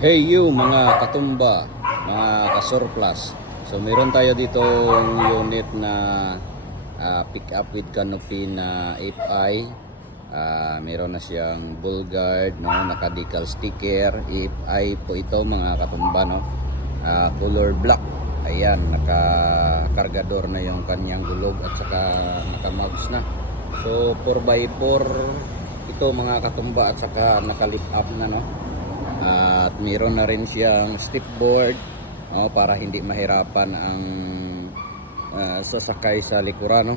Hey you mga katumba, mga kasurplus. So meron tayo dito unit na pick up with canopy na FI. Meron na siyang bull guard, no, naka-decal sticker. FI po ito mga katumba, no. Color black. Ayan, naka-kargador na yung kanyang gulog at saka naka-mugs na. So 4x4 ito mga katumba at saka naka-lift up na, no. At mayroon na rin siyang step board, no, para hindi mahirapan ang sasakay sa likuran, no?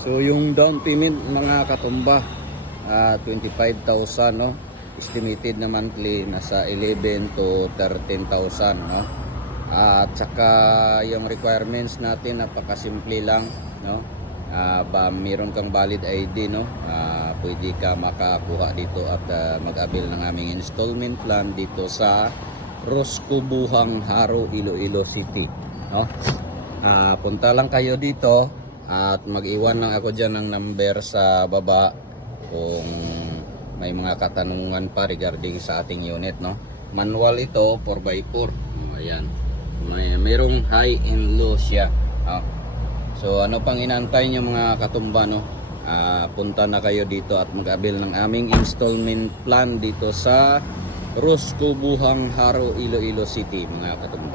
So yung down payment mga katumba, 25,000, no? Estimated na monthly nasa 11 to 13,000, no? At saka yung requirements natin napakasimple lang, no? Meron kang valid ID, no? Pwede ka makakuha dito at mag-avail ng aming installment plan dito sa Rosco Buhang Haro, Iloilo City, no? Punta lang kayo dito at mag-iwan lang ako dyan ng number sa baba kung may mga katanungan pa regarding sa ating unit, no? Manual ito, 4x4. Ayan, mayroong high and low siya, no? So ano pang inantay nyo mga katumba, no? Punta na kayo dito at mag-avail ng aming installment plan dito sa Rosco Buhang Haro, Iloilo City mga katumba.